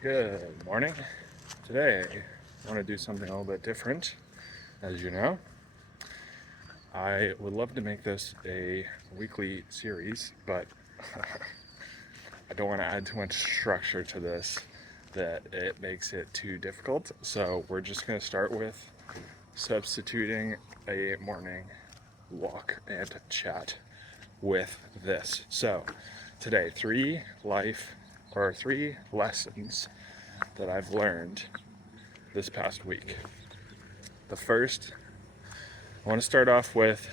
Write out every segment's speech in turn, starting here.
Good morning. Today, I want to do something a little bit different. As you know, I would love to make this a weekly series, but I don't want to add too much structure to this that it makes it too difficult. So, we're just going to start with substituting a morning walk and chat with this. So, today, three lessons that I've learned this past week. The first, I want to start off with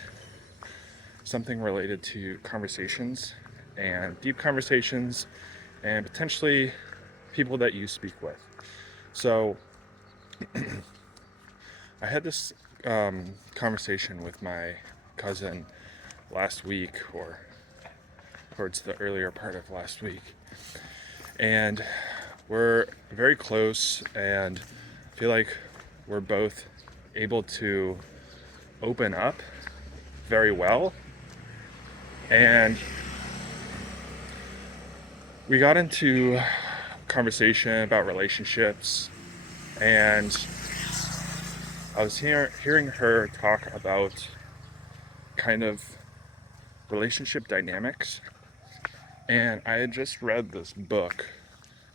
something related to conversations and deep conversations and potentially people that you speak with. So, I had this conversation with my cousin last week, or towards the earlier part of last week, and we're very close, and I feel like we're both able to open up very well. And we got into conversation about relationships, and I was hearing her talk about kind of relationship dynamics. And I had just read this book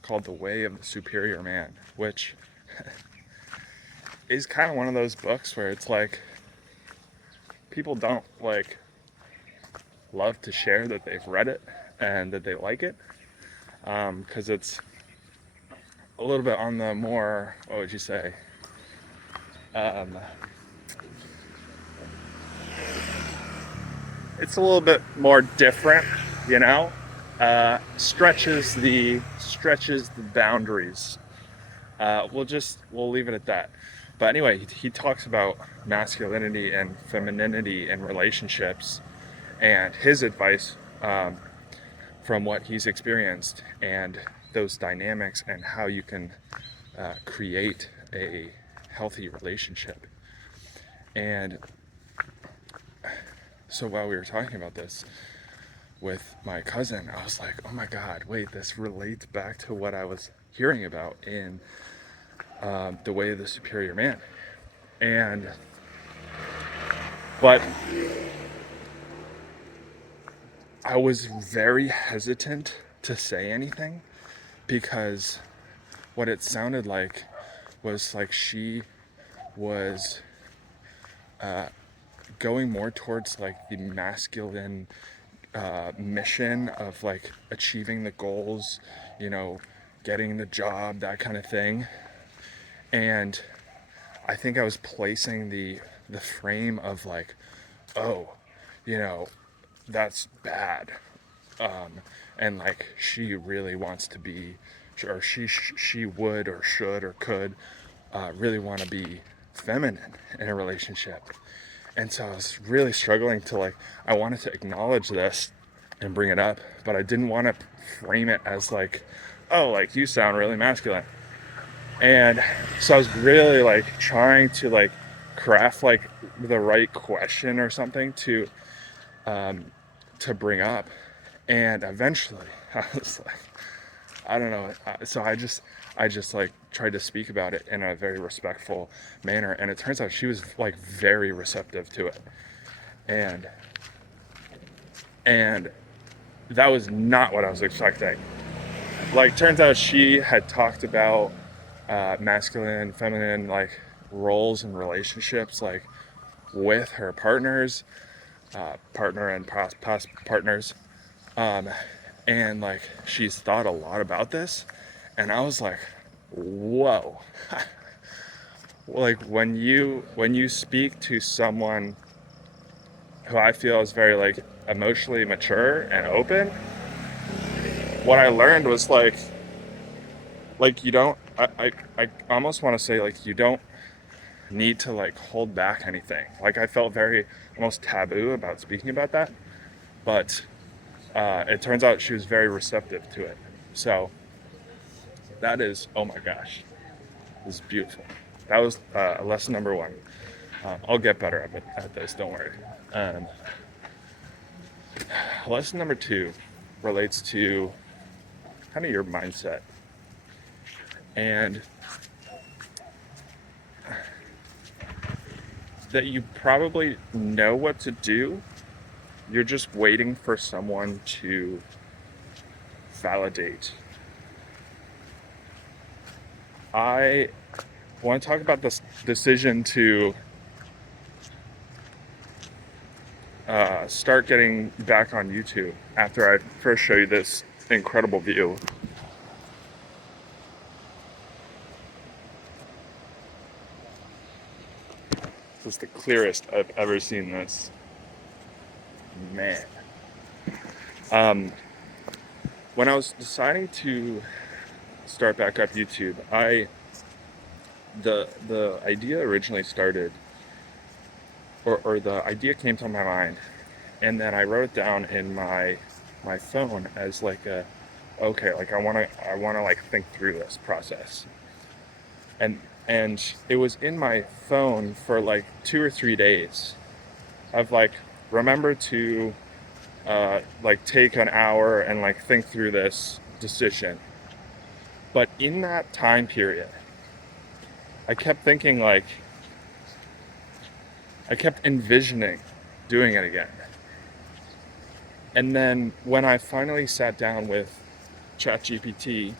called The Way of the Superior Man, which is kind of one of those books where it's like people don't like love to share that they've read it and that they like it, because it's a little bit on the more, what would you say, um, it's a little bit more different, you know, stretches the boundaries. We'll leave it at that. But anyway, he talks about masculinity and femininity in relationships, and his advice, from what he's experienced, and those dynamics, and how you can create a healthy relationship. And so while we were talking about this with my cousin, I was like, oh my God, wait, this relates back to what I was hearing about in The Way of the Superior Man. But I was very hesitant to say anything, because what it sounded like was like she was going more towards like the masculine mission of like achieving the goals, getting the job, that kind of thing. And I think I was placing the frame of like, oh, you know, that's bad. And like she really wants to be, or she would or should or could really want to be feminine in a relationship. And so I was really struggling to like, I wanted to acknowledge this and bring it up, but I didn't want to frame it as like, oh, like you sound really masculine. And so I was really like trying to like craft like the right question or something to bring up. And eventually I was like, I don't know. So I just like tried to speak about it in a very respectful manner, and it turns out she was like very receptive to it, and and that was not what I was expecting. Like, turns out she had talked about masculine, feminine, like roles and relationships, like with her partner and past partners, um, and like she's thought a lot about this, and I was like, whoa. Like when you speak to someone who I feel is very like emotionally mature and open, what I learned was like you don't I almost want to say like you don't need to like hold back anything. Like I felt very almost taboo about speaking about that, but it turns out she was very receptive to it. So that is, oh my gosh, this is beautiful. That was lesson number one. I'll get better at this, don't worry. Um, Lesson number two relates to kind of your mindset. and that you probably know what to do. You're just waiting for someone to validate. I want to talk about this decision to start getting back on YouTube after I first show you this incredible view. This is the clearest I've ever seen this. Man. When I was deciding to start back up YouTube, the idea originally started, or the idea came to my mind, and then I wrote it down in my phone as like okay, like I wanna like think through this process, and it was in my phone for like 2 or 3 days. I've like remember to like take an hour and like think through this decision, but in that time period, I kept thinking like I kept envisioning doing it again. And then when I finally sat down with ChatGPT,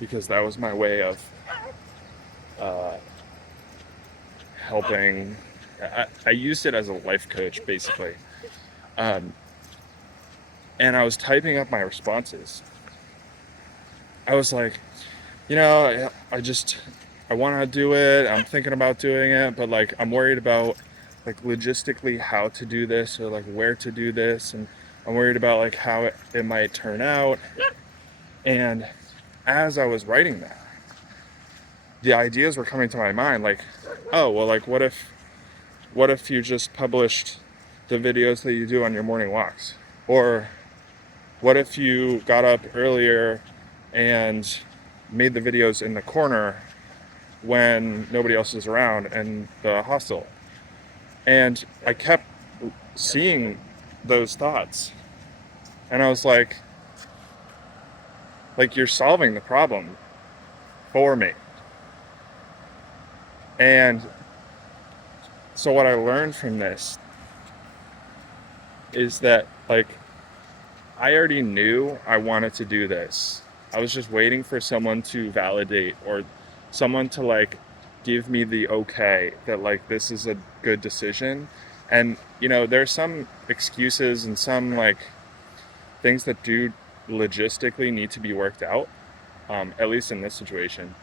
because that was my way of helping, I used it as a life coach basically. And I was typing up my responses. I was like, I want to do it. I'm thinking about doing it, but like I'm worried about like logistically how to do this or like where to do this, and I'm worried about like how it might turn out. And as I was writing that, the ideas were coming to my mind like, oh, well, like what if you just published the videos that you do on your morning walks? Or what if you got up earlier and made the videos in the corner when nobody else is around in the hostel? And I kept seeing those thoughts, and I was like you're solving the problem for me. And so what I learned from this is that like I already knew I wanted to do this. I was just waiting for someone to validate, or someone to like give me the okay that like this is a good decision. And there's some excuses and some like things that do logistically need to be worked out, at least in this situation.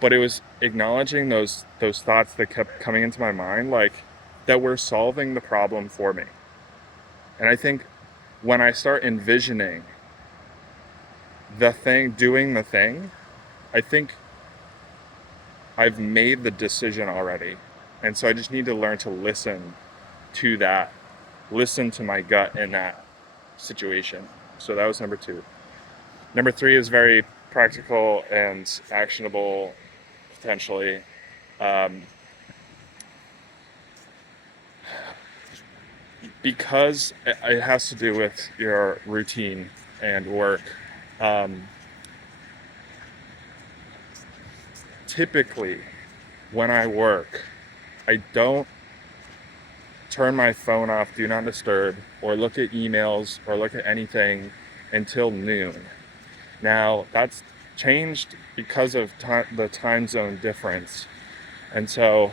But it was acknowledging those thoughts that kept coming into my mind, like that were solving the problem for me. And I think when I start envisioning the thing, doing the thing, I think I've made the decision already. And so I just need to learn to listen to that, listen to my gut in that situation. So that was number 2. Number 3 is very practical and actionable, potentially. Because it has to do with your routine and work. Typically, when I work, I don't turn my phone off, do not disturb, or look at emails or look at anything until noon. Now, that's changed because of the time zone difference. And so,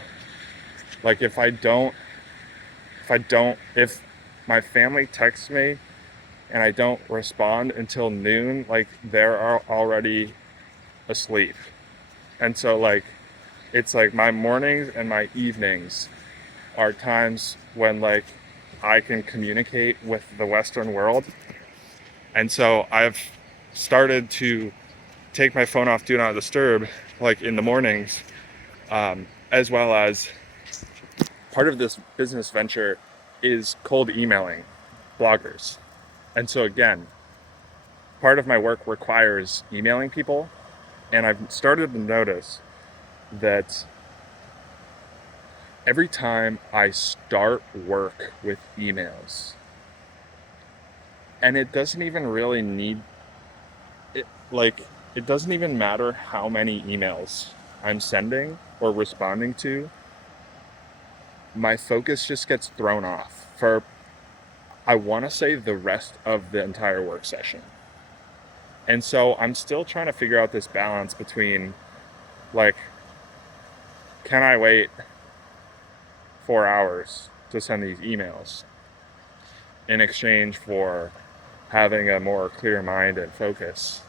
like if my family texts me and I don't respond until noon, like they're already asleep. And so like it's like my mornings and my evenings are times when like I can communicate with the Western world. And so I've started to take my phone off do not disturb like in the mornings, as well as part of this business venture is cold emailing bloggers. And so again, part of my work requires emailing people, and I've started to notice that every time I start work with emails, and it doesn't even really need, like it doesn't even matter how many emails I'm sending or responding to. My focus just gets thrown off for, I want to say, the rest of the entire work session. And so I'm still trying to figure out this balance between, like, can I wait 4 hours to send these emails in exchange for having a more clear mind and focus?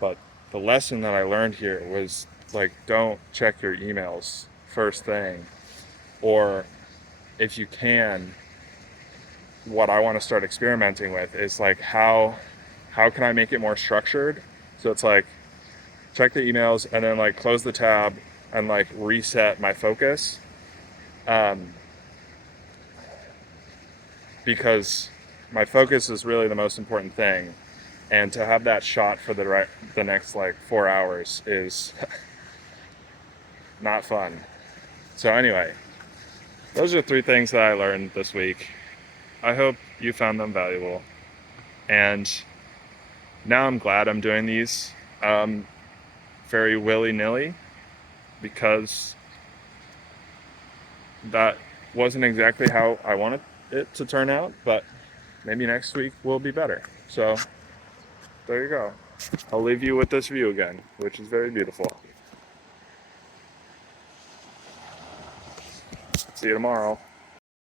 But the lesson that I learned here was, like, don't check your emails first thing. Or if you can, what I want to start experimenting with is like how can I make it more structured? So it's like check the emails and then like close the tab and like reset my focus. Um, because my focus is really the most important thing. And to have that shot for the next like 4 hours is not fun. So anyway, those are 3 things that I learned this week. I hope you found them valuable. And now I'm glad I'm doing these very willy-nilly, because that wasn't exactly how I wanted it to turn out, but maybe next week will be better. So there you go. I'll leave you with this view again, which is very beautiful. See you tomorrow.